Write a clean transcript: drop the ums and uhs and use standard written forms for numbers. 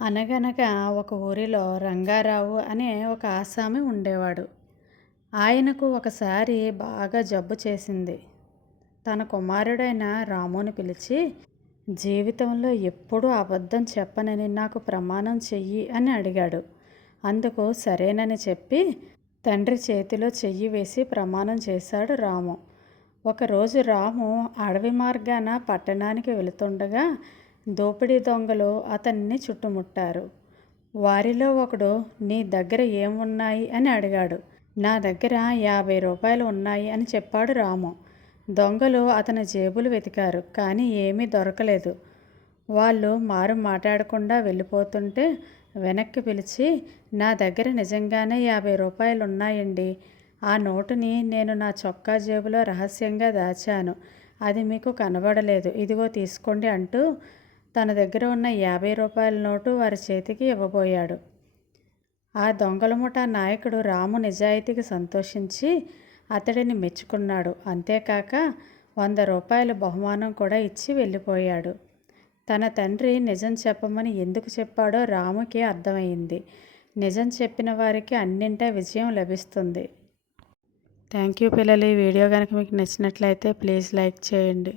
అనగనగా ఒక ఊరిలో రంగారావు అనే ఒక ఆసామి ఉండేవాడు. ఆయనకు ఒకసారి బాగా జబ్బు చేసింది. తన కుమారుడైన రాముని పిలిచి, జీవితంలో ఎప్పుడూ అబద్ధం చెప్పనని నాకు ప్రమాణం చెయ్యి అని అడిగాడు. అందుకు సరేనని చెప్పి తండ్రి చేతిలో చెయ్యి వేసి ప్రమాణం చేశాడు రాము. ఒకరోజు రాము అడవి మార్గాన పట్టణానికి వెళుతుండగా దోపిడీ దొంగలు అతన్ని చుట్టుముట్టారు. వారిలో ఒకడు, నీ దగ్గర ఏమున్నాయి అని అడిగాడు. నా దగ్గర 50 రూపాయలు ఉన్నాయి అని చెప్పాడు రాము. దొంగలు అతని జేబులు వెతికారు, కానీ ఏమీ దొరకలేదు. వాళ్ళు మారు మాట్లాడకుండా వెళ్ళిపోతుంటే వెనక్కి పిలిచి, నా దగ్గర నిజంగానే 50 రూపాయలు ఉన్నాయండి. ఆ నోటుని నేను నా చొక్కా జేబులో రహస్యంగా దాచాను. అది మీకు కనబడలేదు. ఇదిగో తీసుకోండి అంటూ తన దగ్గర ఉన్న 50 రూపాయల నోటు వారి చేతికి ఇవ్వబోయాడు. ఆ దొంగల ముఠా నాయకుడు రాము నిజాయితీకి సంతోషించి అతడిని మెచ్చుకున్నాడు. అంతేకాక 100 రూపాయల బహుమానం కూడా ఇచ్చి వెళ్ళిపోయాడు. తన తండ్రి నిజం చెప్పమని ఎందుకు చెప్పాడో రాముకి అర్థమైంది. నిజం చెప్పిన వారికి అన్నింటా విజయం లభిస్తుంది. థ్యాంక్ యూ పిల్లలు. ఈ వీడియో కనుక మీకు నచ్చినట్లయితే ప్లీజ్ లైక్ చేయండి.